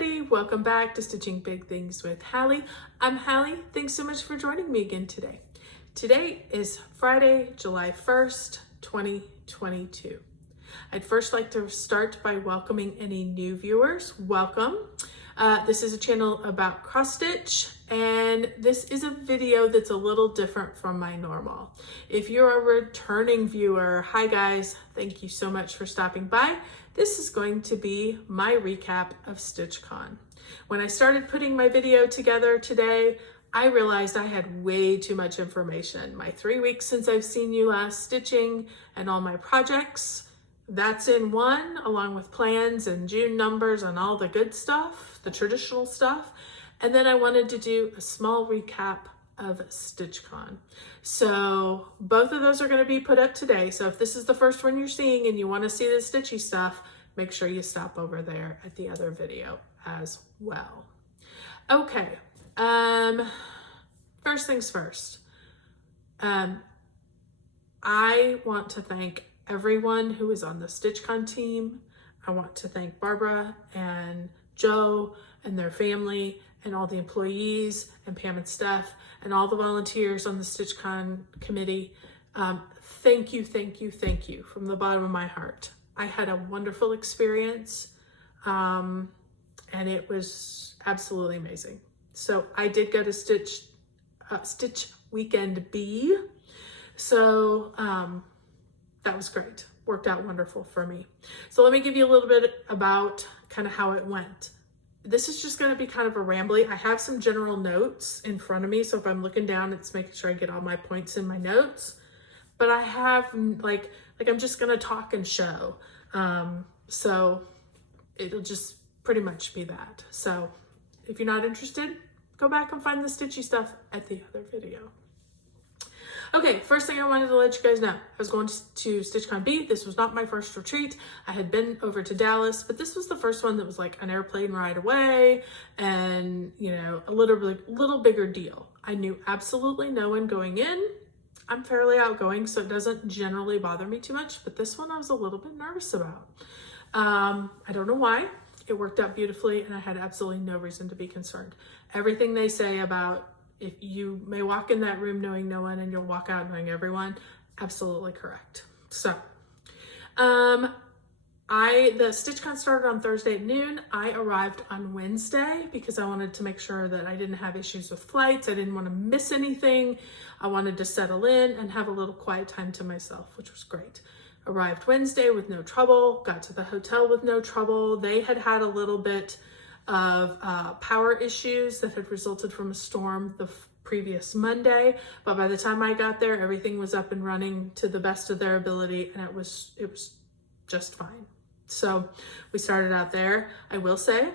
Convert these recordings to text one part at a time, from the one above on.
everybody, welcome back to Stitching Big Things with Hallie. I'm Hallie. Thanks so much for joining me again today. Today is Friday, July 1st, 2022. I'd first like to start by welcoming any new viewers. Welcome. This is a channel about cross stitch, and this is a video that's a little different from my normal. If you're a returning viewer, hi guys, thank you so much for stopping by. This is going to be my recap of StitchCon. When I started putting my video together today, I realized I had way too much information. My 3 weeks since I've seen you last stitching and all my projects, that's in one, along with plans and June numbers and all the good stuff, the traditional stuff. And then I wanted to do a small recap of StitchCon. So both of those are going to be put up today. So if this is the first one you're seeing and you want to see the Stitchy stuff, make sure you stop over there at the other video as well. Okay, first things first. I want to thank everyone who is on the StitchCon team. I want to thank Barbara and Joe and their family and all the employees and Pam and Steph and all the volunteers on the StitchCon committee. Thank you, thank you, thank you from the bottom of my heart. I had a wonderful experience and it was absolutely amazing. So I did go to Stitch Weekend B. So that was great. Worked out wonderful for me. So let me give you a little bit about kind of how it went. This is just going to be kind of a rambly. I have some general notes in front of me. So if I'm looking down, it's making sure I get all my points in my notes. But I have like I'm just going to talk and show. So it'll just pretty much be that. So if you're not interested, go back and find the Stitchy stuff at the other video. Okay, first thing I wanted to let you guys know, I was going to StitchCon B. This was not my first retreat. I had been over to Dallas, but this was the first one that was like an airplane ride away and, you know, a little bigger deal. I knew absolutely no one going in. I'm fairly outgoing, so it doesn't generally bother me too much, but this one I was a little bit nervous about. I don't know why. It worked out beautifully and I had absolutely no reason to be concerned. Everything they say about if you may walk in that room knowing no one and you'll walk out knowing everyone, absolutely correct. So, the StitchCon started on Thursday at noon. I arrived on Wednesday because I wanted to make sure that I didn't have issues with flights. I didn't want to miss anything. I wanted to settle in and have a little quiet time to myself, which was great. Arrived Wednesday with no trouble, got to the hotel with no trouble. They had a little bit of power issues that had resulted from a storm the previous Monday, but by the time I got there, everything was up and running to the best of their ability, and it was just fine. So we started out there. I will say,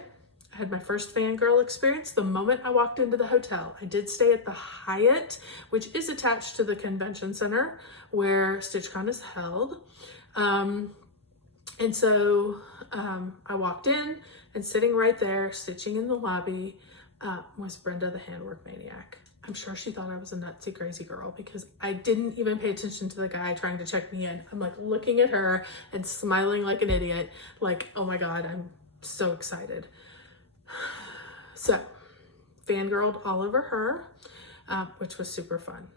I had my first fangirl experience the moment I walked into the hotel. I did stay at the Hyatt, which is attached to the convention center where StitchCon is held. And so I walked in, and sitting right there, stitching in the lobby, was Brenda, the handwork maniac. I'm sure she thought I was a nutsy crazy girl because I didn't even pay attention to the guy trying to check me in. I'm like looking at her and smiling like an idiot, like, oh my God, I'm so excited. So, fangirled all over her, which was super fun.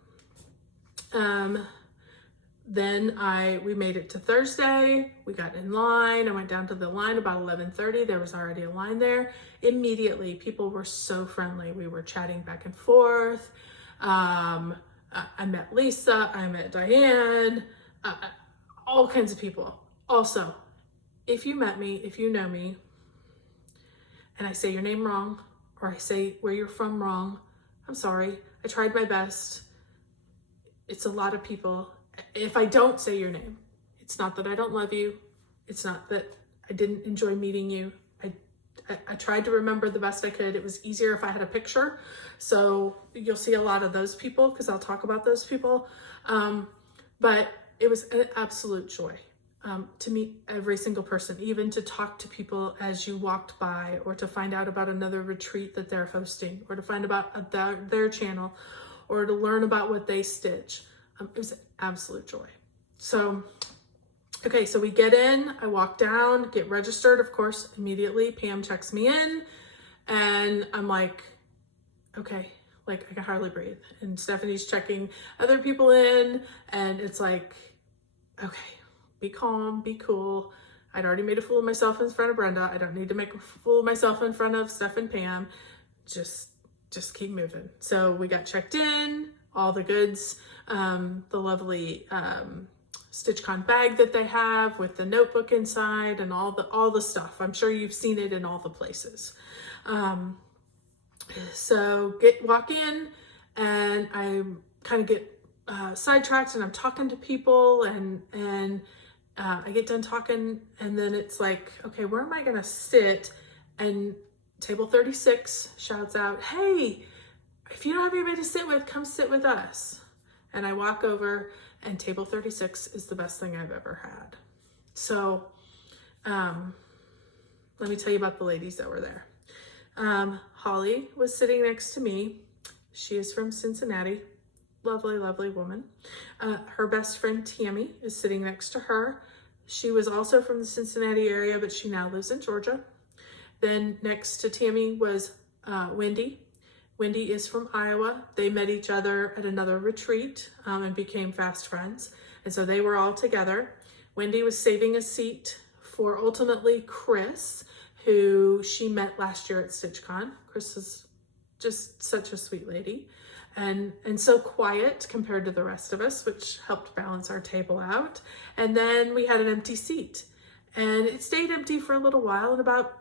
Then we made it to Thursday. We got in line. I went down to the line about 11:30. There was already a line there. Immediately, people were so friendly. We were chatting back and forth. I met Lisa. I met Diane. All kinds of people. Also, if you met me, if you know me, and I say your name wrong, or I say where you're from wrong, I'm sorry. I tried my best. It's a lot of people. If I don't say your name, it's not that I don't love you. It's not that I didn't enjoy meeting you. I tried to remember the best I could. It was easier if I had a picture. So you'll see a lot of those people because I'll talk about those people. But it was an absolute joy to meet every single person, even to talk to people as you walked by, or to find out about another retreat that they're hosting, or to find about their channel, or to learn about what they stitch. It was an absolute joy. So Okay, so we get in, I walk down, get registered, of course, immediately. Pam checks me in, and I'm like, okay, like I can hardly breathe. And Stephanie's checking other people in, and it's like, okay, be calm, be cool. I'd already made a fool of myself in front of Brenda. I don't need to make a fool of myself in front of Steph and Pam. Just keep moving. So we got checked in, all the goods, the lovely StitchCon bag that they have with the notebook inside and all the stuff. I'm sure you've seen it in all the places. So walk in, and I kind of get sidetracked, and I'm talking to people, and I get done talking, and then it's like, okay, where am I gonna sit? And table 36 shouts out, hey, if you don't have anybody to sit with, come sit with us. And I walk over, and table 36 is the best thing I've ever had. So let me tell you about the ladies that were there. Holly was sitting next to me. She is from Cincinnati. Lovely, lovely woman. Her best friend Tammy is sitting next to her. She was also from the Cincinnati area, but she now lives in Georgia. Then next to Tammy was Wendy. Wendy is from Iowa. They met each other at another retreat and became fast friends. And so they were all together. Wendy was saving a seat for ultimately Chris, who she met last year at StitchCon. Chris is just such a sweet lady and so quiet compared to the rest of us, which helped balance our table out. And then we had an empty seat, and it stayed empty for a little while. And about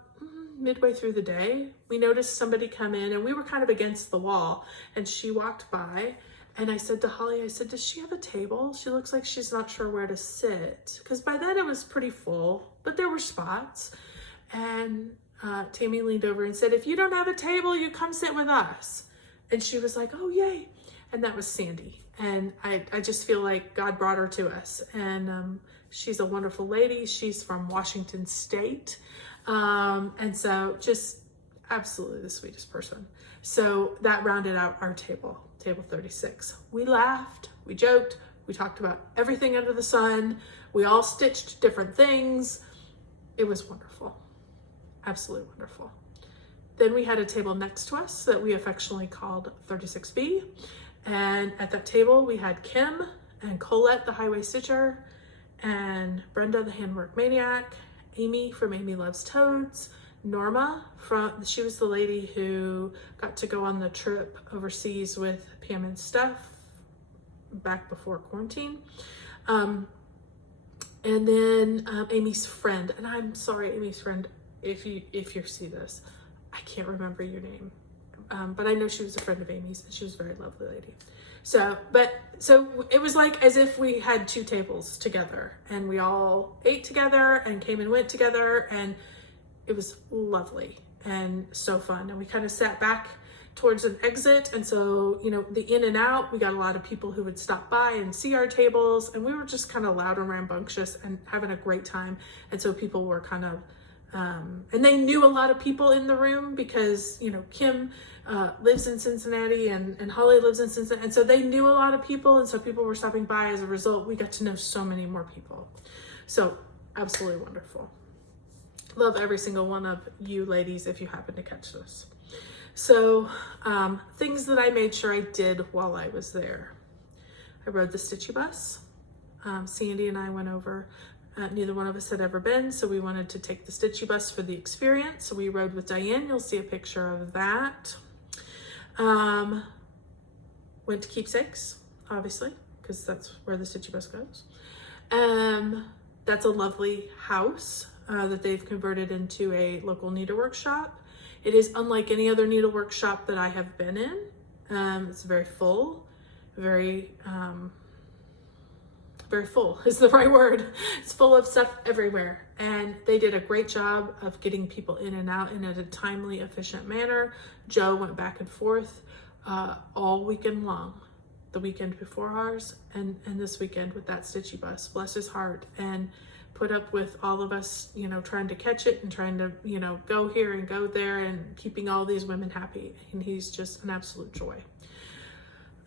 midway through the day, we noticed somebody come in, and we were kind of against the wall, and she walked by, and I said to Holly, I said, does she have a table? She looks like she's not sure where to sit. Because by then it was pretty full, but there were spots. And Tammy leaned over and said, if you don't have a table, you come sit with us. And she was like, oh, yay. And that was Sandy. And I just feel like God brought her to us. And she's a wonderful lady. She's from Washington State. And so just absolutely the sweetest person. So that rounded out our table 36. We laughed, we joked, we talked about everything under the sun. We all stitched different things. It was wonderful. Absolutely wonderful. Then we had a table next to us that we affectionately called 36B. And at that table, we had Kim and Colette, the highway stitcher, and Brenda, the handwork maniac, Amy from Amy Loves Toads, Norma she was the lady who got to go on the trip overseas with Pam and Steph back before quarantine. And then Amy's friend, and I'm sorry, Amy's friend, if you see this, I can't remember your name, but I know she was a friend of Amy's, and she was a very lovely lady. So it was like as if we had two tables together, and we all ate together and came and went together, and it was lovely and so fun. And we kind of sat back towards an exit, and so, you know, the in and out, we got a lot of people who would stop by and see our tables, and we were just kind of loud and rambunctious and having a great time. And so people were kind of and they knew a lot of people in the room because, you know, Kim lives in Cincinnati and Holly lives in Cincinnati. And so they knew a lot of people. And so people were stopping by. As a result, we got to know so many more people. So absolutely wonderful. Love every single one of you ladies if you happen to catch this. So things that I made sure I did while I was there. I rode the Stitchy bus. Sandy and I went over. Neither one of us had ever been, so we wanted to take the Stitchy bus for the experience. So we rode with Diane. You'll see a picture of that. Went to Keepsakes, obviously, because that's where the Stitchy bus goes. That's a lovely house that they've converted into a local needlework shop. It is unlike any other needlework shop that I have been in. It's very full, very full is the right word. It's full of stuff everywhere. And they did a great job of getting people in and out in a timely, efficient manner. Joe went back and forth all weekend long, the weekend before ours and this weekend with that Stitchy bus, bless his heart, and put up with all of us, you know, trying to catch it and trying to, you know, go here and go there and keeping all these women happy. And he's just an absolute joy.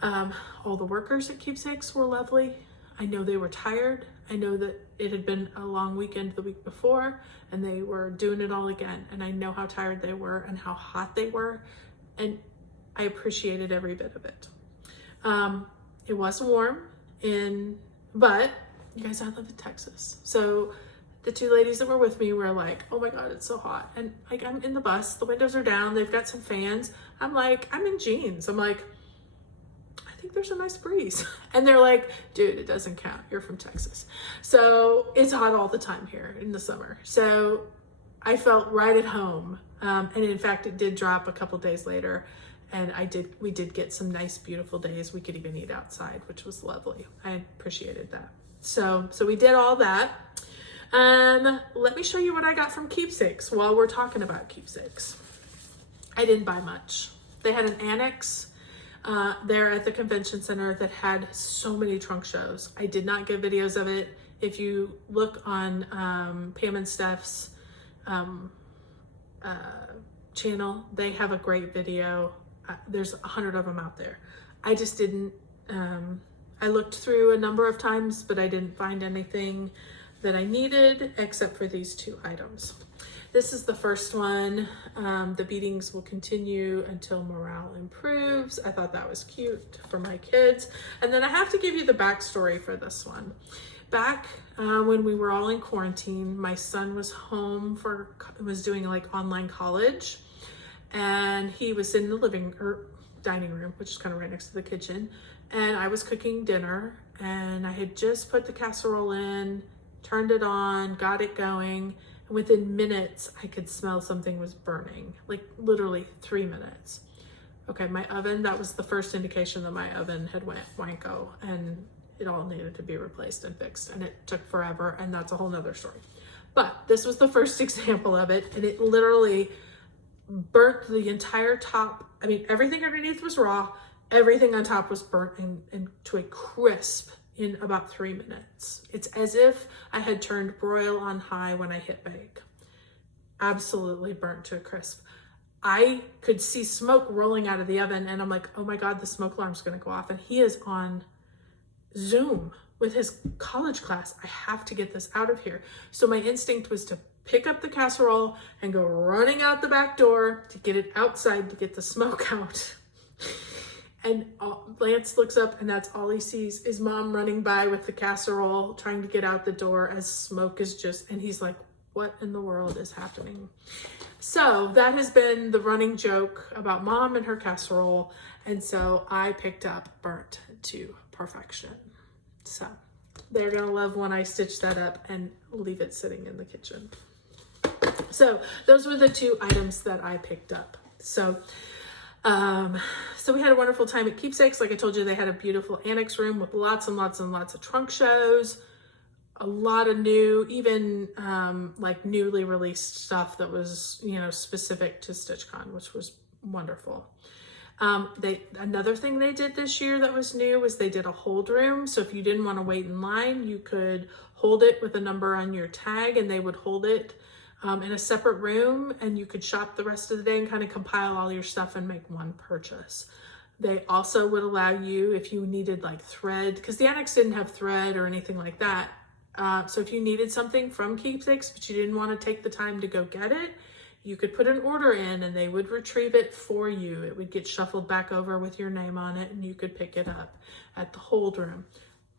All the workers at Keepsakes were lovely. I know they were tired. I know that it had been a long weekend the week before and they were doing it all again. And I know how tired they were and how hot they were. And I appreciated every bit of it. It was warm, but you guys, I live in Texas. So the two ladies that were with me were like, oh my God, it's so hot. And like, I'm in the bus, the windows are down, they've got some fans. I'm like, I'm in jeans. I'm like, I think there's a nice breeze. And they're like, dude, it doesn't count. You're from Texas. So it's hot all the time here in the summer. So I felt right at home. And in fact, it did drop a couple days later. And we did get some nice, beautiful days. We could even eat outside, which was lovely. I appreciated that. So we did all that. Let me show you what I got from Keepsakes while we're talking about Keepsakes. I didn't buy much. They had an annex there at the convention center that had so many trunk shows. I did not get videos of it. If you look on Pam and Steph's channel, they have a great video. There's 100 of them out there. I just didn't, I looked through a number of times, but I didn't find anything that I needed except for these two items. This is the first one. The beatings will continue until morale improves. I thought that was cute for my kids. And then I have to give you the backstory for this one. Back when we were all in quarantine, my son was home was doing like online college. And he was in the dining room, which is kind of right next to the kitchen. And I was cooking dinner and I had just put the casserole in, turned it on, got it going. And within minutes, I could smell something was burning, like literally 3 minutes. Okay, my oven, that was the first indication that my oven had went wanko and it all needed to be replaced and fixed. And it took forever and that's a whole nother story. But this was the first example of it. And it literally burnt the entire top. I mean, everything underneath was raw. Everything on top was burnt to a crisp in about 3 minutes. It's as if I had turned broil on high when I hit bake. Absolutely burnt to a crisp. I could see smoke rolling out of the oven and I'm like, oh my God, the smoke alarm's gonna go off. And he is on Zoom with his college class. I have to get this out of here. So my instinct was to pick up the casserole and go running out the back door to get it outside to get the smoke out. And Lance looks up and that's all he sees is mom running by with the casserole, trying to get out the door as smoke is and he's like, what in the world is happening? So that has been the running joke about mom and her casserole. And so I picked up burnt to perfection. So they're gonna love when I stitch that up and leave it sitting in the kitchen. So those were the two items that I picked up. So we had a wonderful time at Keepsakes. Like I told you, they had a beautiful annex room with lots and lots and lots of trunk shows, a lot of new, even like newly released stuff that was, specific to StitchCon, which was wonderful. Another thing they did this year that was new was they did a hold room. So if you didn't want to wait in line, you could hold it with a number on your tag and they would hold it in a separate room and you could shop the rest of the day and kind of compile all your stuff and make one purchase. They also would allow you, if you needed like thread, because the annex didn't have thread or anything like that. So if you needed something from Keepsakes, but you didn't want to take the time to go get it, you could put an order in and they would retrieve it for you. It would get shuffled back over with your name on it and you could pick it up at the hold room.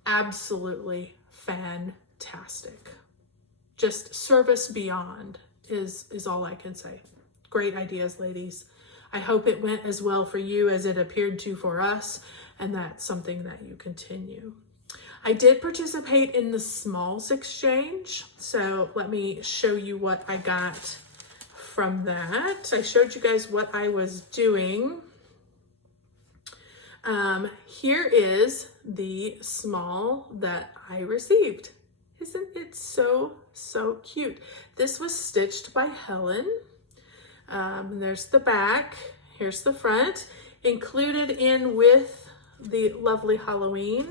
Absolutely fantastic. Just service beyond is all I can say. Great ideas, ladies. I hope it went as well for you as it appeared to for us, and that's something that you continue. I did participate in the smalls exchange, so let me show you what I got from that. I showed you guys what I was doing. Here is the small that I received. Isn't it so cute? This was stitched by Helen. There's the back, here's the front, included in with the lovely Halloween.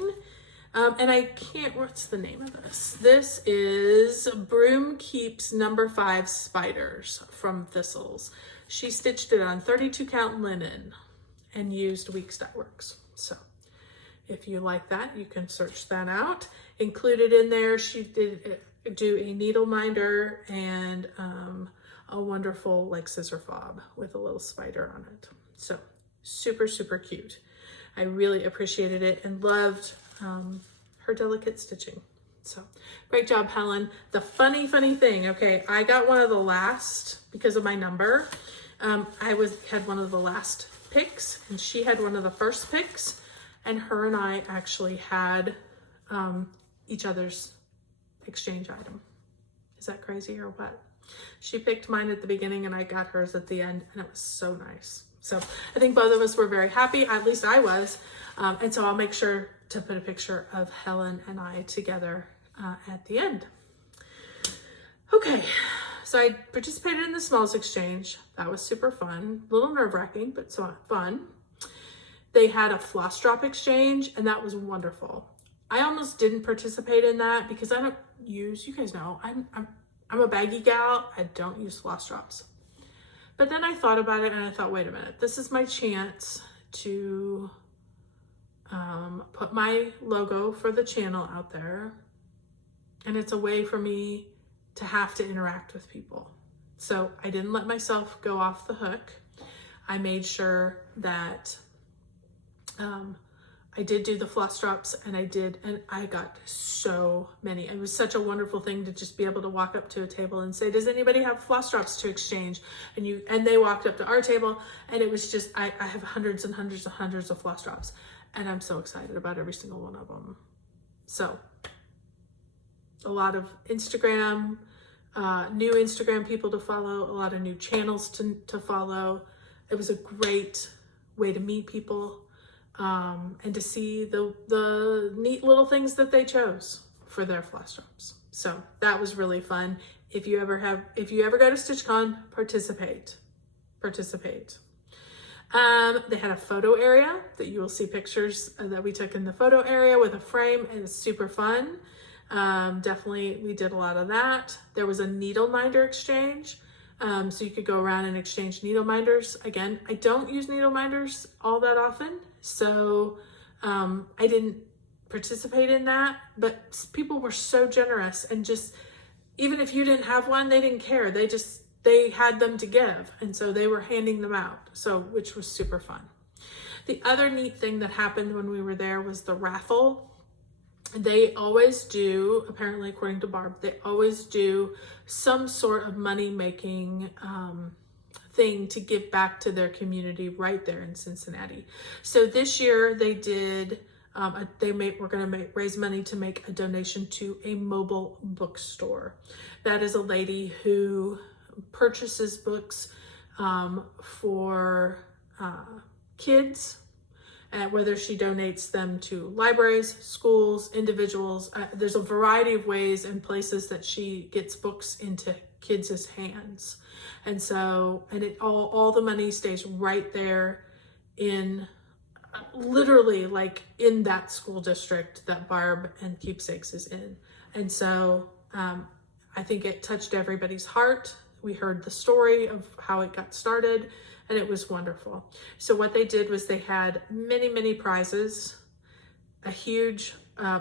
And I can't, what's the name of this? This is Broom Keeps number 5 spiders from Thistles. She stitched it on 32 count linen and used Weeks Dye Works. So If you like that, you can search that out. Included in there, she did do a needle minder and a wonderful like scissor fob with a little spider on it. So super, super cute. I really appreciated it and loved her delicate stitching. So great job, Helen. The funny thing, okay, I got one of the last, because of my number, I had one of the last picks and she had one of the first picks, and her and I actually had each other's exchange item. Is that crazy or what? She picked mine at the beginning and I got hers at the end, and it was so nice. So I think both of us were very happy, at least I was. And so I'll make sure to put a picture of Helen and I together at the end. Okay, so I participated in the Smalls Exchange. That was super fun. A little nerve-wracking, but so fun. They had a floss drop exchange, and that was wonderful. I almost didn't participate in that because I don't use, you guys know, I'm a baggy gal. I don't use floss drops. But then I thought about it and I thought, wait a minute, this is my chance to put my logo for the channel out there. And it's a way for me to have to interact with people. So I didn't let myself go off the hook. I made sure that I did do the floss drops, and I got so many. It was such a wonderful thing to just be able to walk up to a table and say, does anybody have floss drops to exchange? And they walked up to our table, and it was just, I have hundreds and hundreds and hundreds of floss drops, and I'm so excited about every single one of them. So a lot of Instagram, new Instagram people to follow, a lot of new channels to follow. It was a great way to meet people. And to see the neat little things that they chose for their floss drops. So that was really fun. If you ever go to StitchCon, participate. They had a photo area that you will see pictures that we took in the photo area with a frame, and it's super fun. Definitely, we did a lot of that. There was a needle minder exchange. So you could go around and exchange needle minders. Again, I don't use needle minders all that often, so I didn't participate in that, but people were so generous, and just, even if you didn't have one, they didn't care. They had them to give, and so they were handing them out, which was super fun. The other neat thing that happened when we were there was the raffle. They always do, apparently according to Barb, they always do some sort of money-making thing to give back to their community right there in Cincinnati. So this year they did, we're going to raise money to make a donation to a mobile bookstore. That is a lady who purchases books for kids, whether she donates them to libraries, schools, individuals. There's a variety of ways and places that she gets books into kids' hands. And so, all the money stays right there in, literally like in that school district that Barb and Keepsakes is in. And so I think it touched everybody's heart. We heard the story of how it got started, and it was wonderful. So what they did was they had many, many prizes, a huge,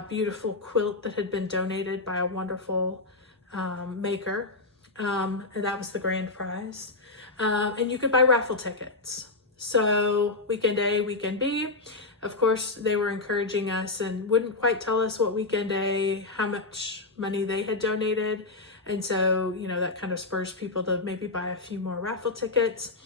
beautiful quilt that had been donated by a wonderful maker, and that was the grand prize. And you could buy raffle tickets. So weekend A, weekend B, of course, they were encouraging us and wouldn't quite tell us what weekend A, how much money they had donated. And so, that kind of spurs people to maybe buy a few more raffle tickets.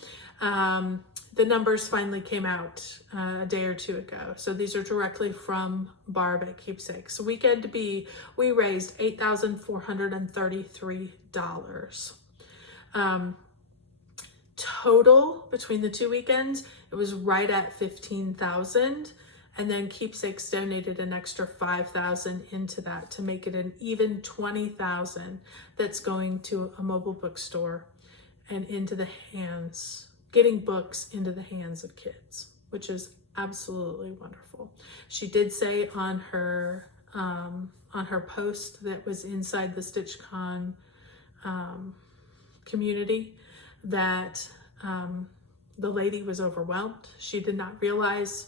The numbers finally came out a day or two ago. So these are directly from Barb at Keepsakes. So weekend B, we raised $8,433. Total between the two weekends, it was right at $15,000. And then Keepsakes donated an extra $5,000 into that to make it an even $20,000 that's going to a mobile bookstore and into the hands, getting books into the hands of kids, which is absolutely wonderful. She did say on her post that was inside the StitchCon community that the lady was overwhelmed. She did not realize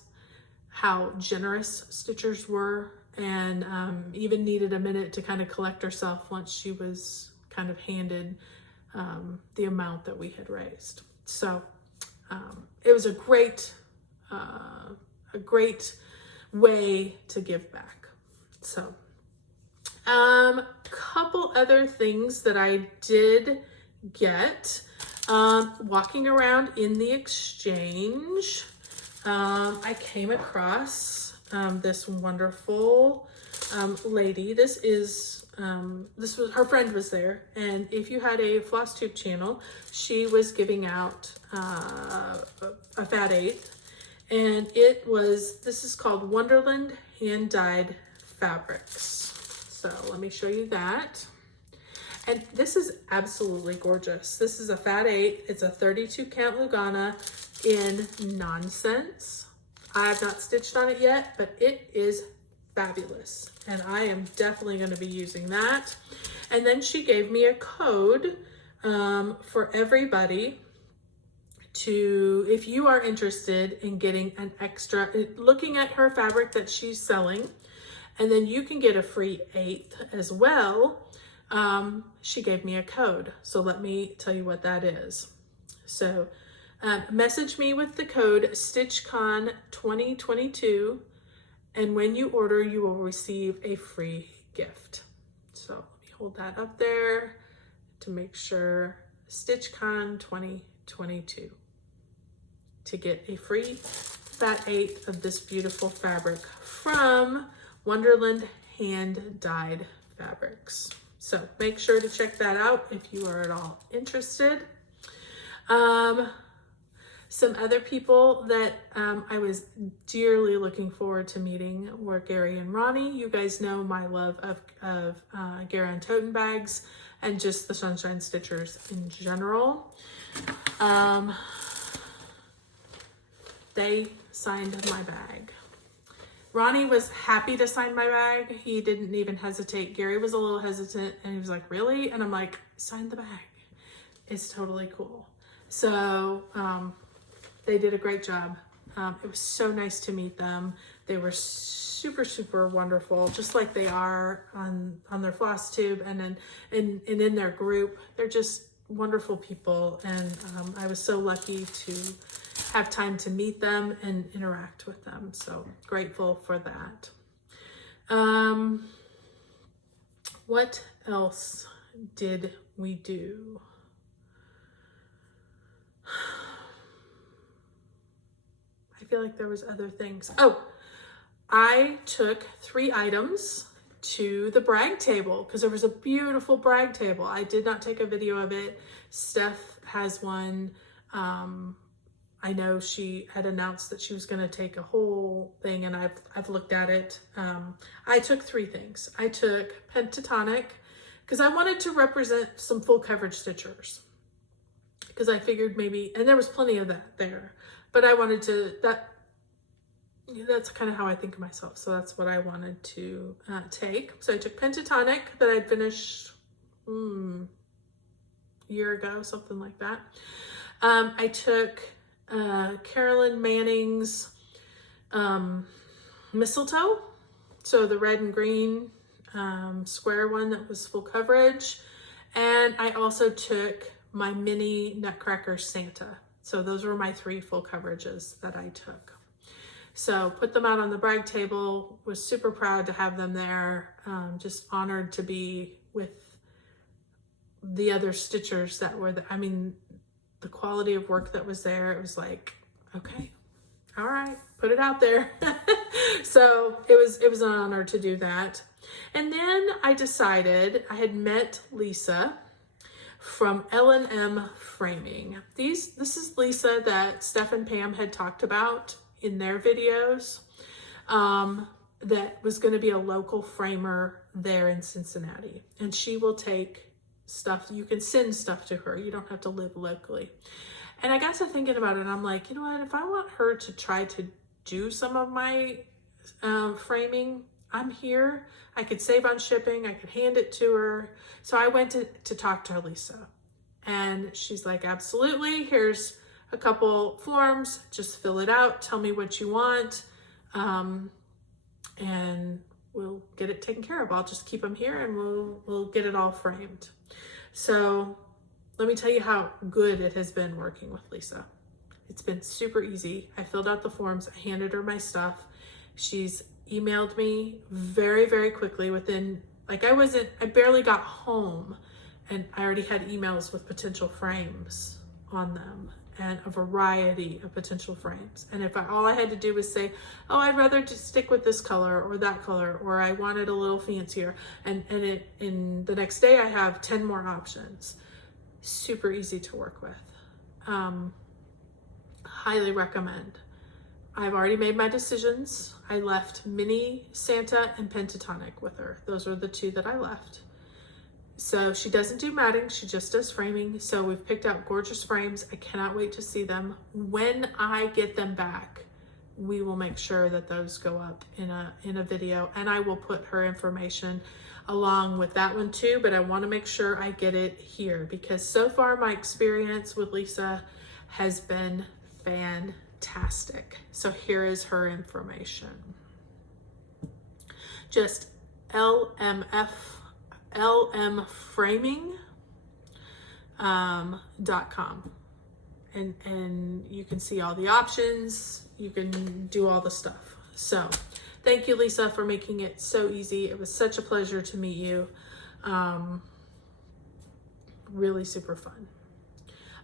how generous stitchers were, and even needed a minute to kind of collect herself once she was kind of handed the amount that we had raised. So it was a great way to give back. So couple other things that I did get, walking around in the exchange, I came across this wonderful lady. This was her friend was there, and if you had a Flosstube channel, she was giving out a fat eighth, and this is called Wonderland hand dyed fabrics. So let me show you that. And this is absolutely gorgeous. This is a fat eighth. It's a 32 count Lugana in Nonsense. I have not stitched on it yet, but it is fabulous. And I am definitely going to be using that. And then she gave me a code for everybody to, if you are interested in getting an extra, looking at her fabric that she's selling, and then you can get a free eighth as well. She gave me a code. So let me tell you what that is. So message me with the code StitchCon2022, and when you order, you will receive a free gift. So let me hold that up there to make sure, StitchCon2022, to get a free fat eighth of this beautiful fabric from Wonderland hand dyed fabrics. So make sure to check that out if you are at all interested. Some other people that I was dearly looking forward to meeting were Gary and Ronnie. You guys know my love of Gary and toten bags and just the Sunshine Stitchers in general. They signed my bag. Ronnie was happy to sign my bag. He didn't even hesitate. Gary was a little hesitant, and he was like, really? And I'm like, sign the bag. It's totally cool. So they did a great job. It was so nice to meet them. They were super, super wonderful, just like they are on their Flosstube and in their group. They're just wonderful people, and I was so lucky to have time to meet them and interact with them. So grateful for that. What else did we do? I feel like there was other things. Oh, I took 3 items to the brag table because there was a beautiful brag table. I did not take a video of it. Steph has one. I know she had announced that she was going to take a whole thing, and I've looked at it. I took 3 things. I took Pentatonic because I wanted to represent some full coverage stitchers, because I figured maybe, and there was plenty of that there, but I wanted to, that's kind of how I think of myself. So that's what I wanted to take. So I took Pentatonic that I'd finished a year ago, something like that. I took Carolyn Manning's Mistletoe, so the red and green square one that was full coverage, and I also took my mini Nutcracker Santa. So those were my 3 full coverages that I took. So put them out on the brag table, was super proud to have them there, just honored to be with the other stitchers that were the quality of work that was there. It was like, okay, all right, put it out there. So it was an honor to do that. And then I decided, I had met Lisa from L&M Framing. This is Lisa that Steph and Pam had talked about in their videos, that was going to be a local framer there in Cincinnati. And she will take stuff, you can send stuff to her. You don't have to live locally. And I got to thinking about it, and I'm like, you know what, if I want her to try to do some of my framing, I'm here. I could save on shipping. I could hand it to her. So I went to talk to Lisa, and she's like, absolutely. Here's a couple forms. Just fill it out. Tell me what you want. and we'll get it taken care of. I'll just keep them here and we'll get it all framed. So let me tell you how good it has been working with Lisa. It's been super easy. I filled out the forms, I handed her my stuff. She's emailed me very, very quickly within, I barely got home and I already had emails with potential frames on them and a variety of potential frames. And if all I had to do was say, oh, I'd rather just stick with this color or that color, or I want it a little fancier. And in the next day I have 10 more options. Super easy to work with. Highly recommend. I've already made my decisions. I left Mini Santa and Pentatonic with her. Those are the two that I left. So she doesn't do matting, she just does framing. So we've picked out gorgeous frames. I cannot wait to see them. When I get them back, we will make sure that those go up in a video, and I will put her information along with that one too, but I want to make sure I get it here because so far my experience with Lisa has been fantastic. So here is her information. Just lmframing.com. And you can see all the options. You can do all the stuff. So thank you, Lisa, for making it so easy. It was such a pleasure to meet you. Really super fun.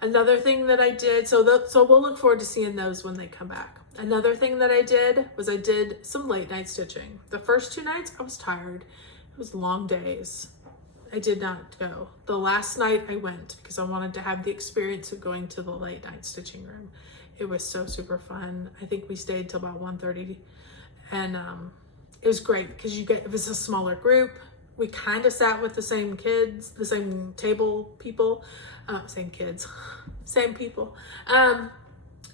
Another thing that I did, so we'll look forward to seeing those when they come back. Another thing that I did was I did some late night stitching. The first 2 nights I was tired. It was long days. I did not go. The last night I went because I wanted to have the experience of going to the late night stitching room. It was so super fun. I think we stayed till about 1:30, and it was great because it was a smaller group. We kind of sat with the same kids, the same table people, same kids, same people.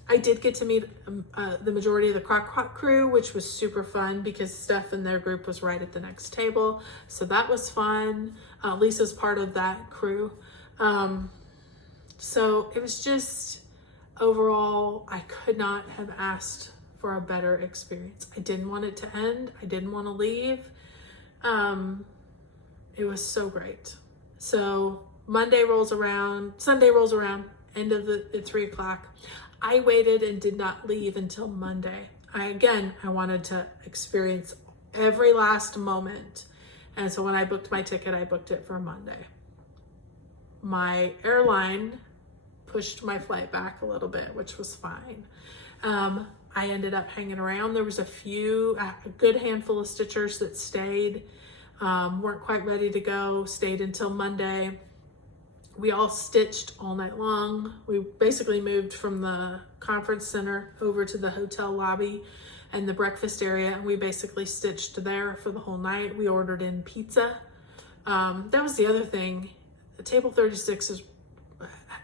I did get to meet the majority of the Crock Pot crew, which was super fun because Steph and their group was right at the next table. So that was fun. Lisa's part of that crew. So it was just, overall, I could not have asked for a better experience. I didn't want it to end. I didn't want to leave. It was so great. So Sunday rolls around, end of at 3 o'clock. I waited and did not leave until Monday. I wanted to experience every last moment. And so when I booked my ticket, I booked it for Monday. My airline pushed my flight back a little bit, which was fine. I ended up hanging around. There was a good handful of stitchers that stayed, weren't quite ready to go, stayed until Monday. We all stitched all night long. We basically moved from the conference center over to the hotel lobby and the breakfast area, and we basically stitched there for the whole night. We ordered in pizza. That was the other thing. Table 36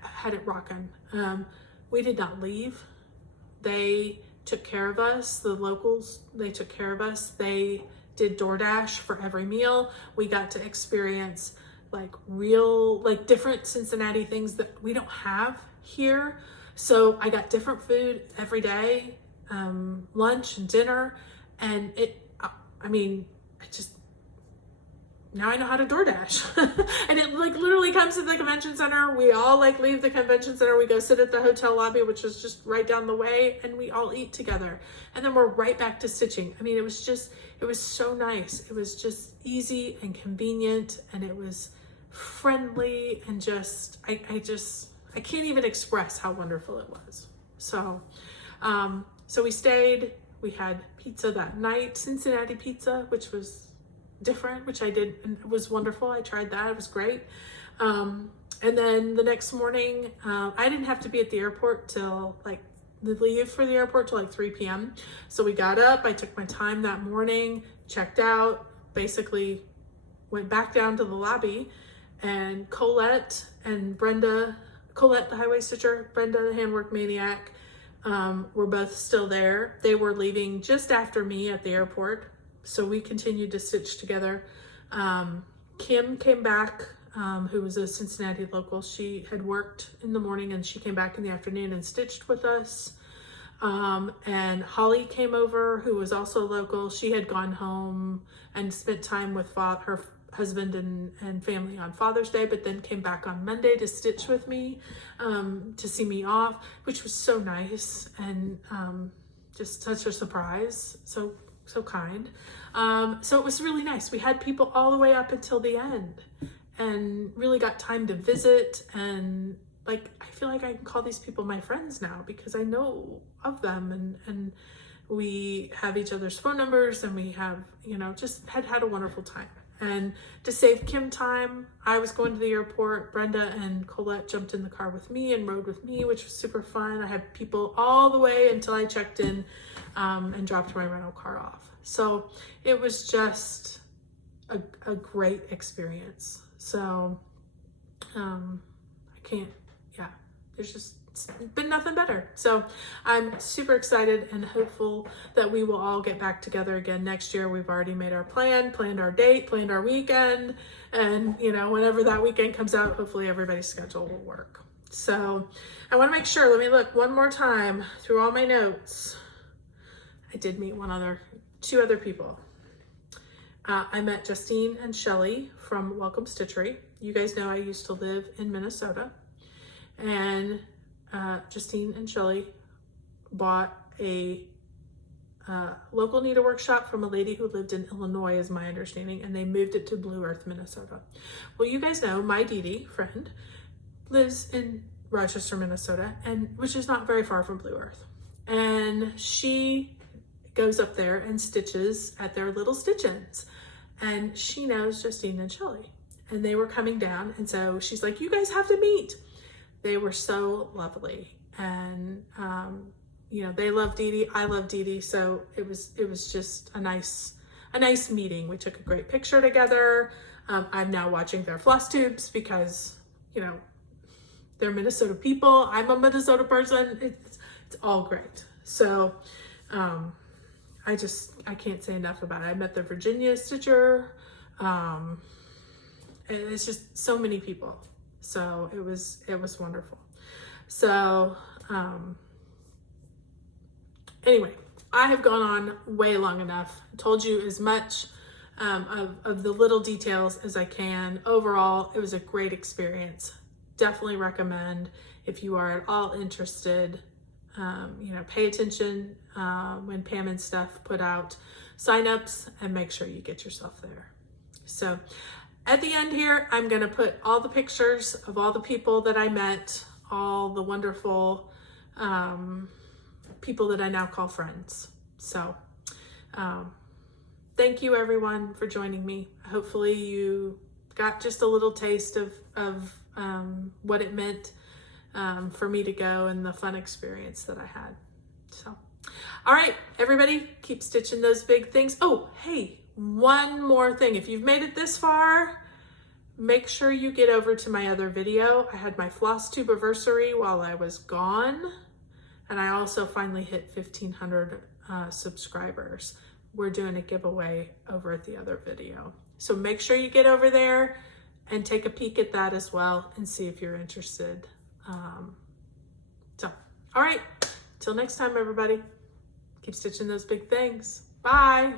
had it rocking. We did not leave. They took care of us. The locals, they took care of us. They did DoorDash for every meal. We got to experience different Cincinnati things that we don't have here. So I got different food every day, lunch and dinner. And now I know how to DoorDash. And it literally comes to the convention center. We all leave the convention center. We go sit at the hotel lobby, which is just right down the way, and we all eat together. And then we're right back to stitching. It was so nice. It was just easy and convenient, and it was friendly, and I can't even express how wonderful it was. So we stayed. We had pizza that night, Cincinnati pizza, which was different, which I did, and it was wonderful. I tried that. It was great. And then the next morning, I didn't have to be at the airport till leave for the airport till 3 p.m. So we got up, I took my time that morning, checked out, basically went back down to the lobby, and Colette and Brenda, Colette the highway stitcher, Brenda the handwork maniac, were both still there. They were leaving just after me at the airport. So we continued to stitch together. Kim came back, who was a Cincinnati local. She had worked in the morning and she came back in the afternoon and stitched with us. And Holly came over, who was also local. She had gone home and spent time with her husband and family on Father's Day, but then came back on Monday to stitch with me, to see me off, which was so nice and just such a surprise. So kind. So it was really nice. We had people all the way up until the end and really got time to visit, and like, I feel like I can call these people my friends now because I know of them, and we have each other's phone numbers, and we have, just had a wonderful time. And to save Kim time, I was going to the airport. Brenda and Colette jumped in the car with me and rode with me, which was super fun. I had people all the way until I checked in and dropped my rental car off. So it was just a great experience. So there's just been nothing better. So I'm super excited and hopeful that we will all get back together again next year. We've already made our planned our date, planned our weekend, and whenever that weekend comes out, hopefully everybody's schedule will work. So I want to make sure, let me look one more time through all my notes. I did meet two other people. I met Justine and Shelly from Welcome Stitchery. You guys know I used to live in Minnesota, and Justine and Shelly bought a local needle workshop from a lady who lived in Illinois, is my understanding, and they moved it to Blue Earth, Minnesota. Well, you guys know my Dee Dee friend lives in Rochester, Minnesota, and which is not very far from Blue Earth. And she goes up there and stitches at their little stitch-ins. And she knows Justine and Shelly. And they were coming down, and so she's like, you guys have to meet. They were so lovely. And they love Dee Dee, I love Dee Dee, so it was just a nice meeting. We took a great picture together. I'm now watching their Flosstubes because they're Minnesota people. I'm a Minnesota person. It's all great. So I can't say enough about it. I met the Virginia Stitcher. And it's just so many people. So it was wonderful. So anyway, I have gone on way long enough. I told you as much of the little details as I can. Overall, it was a great experience. Definitely recommend if you are at all interested. Pay attention when Pam and Steph put out signups, and make sure you get yourself there. So at the end here, I'm going to put all the pictures of all the people that I met, all the wonderful people that I now call friends. So thank you everyone for joining me. Hopefully you got just a little taste of what it meant for me to go and the fun experience that I had. So, all right, everybody, keep stitching those big things. Oh, hey, one more thing. If you've made it this far, make sure you get over to my other video. I had my Flosstube anniversary while I was gone, and I also finally hit 1,500 subscribers. We're doing a giveaway over at the other video. So make sure you get over there and take a peek at that as well and see if you're interested. All right, till next time, everybody, keep stitching those big things. Bye.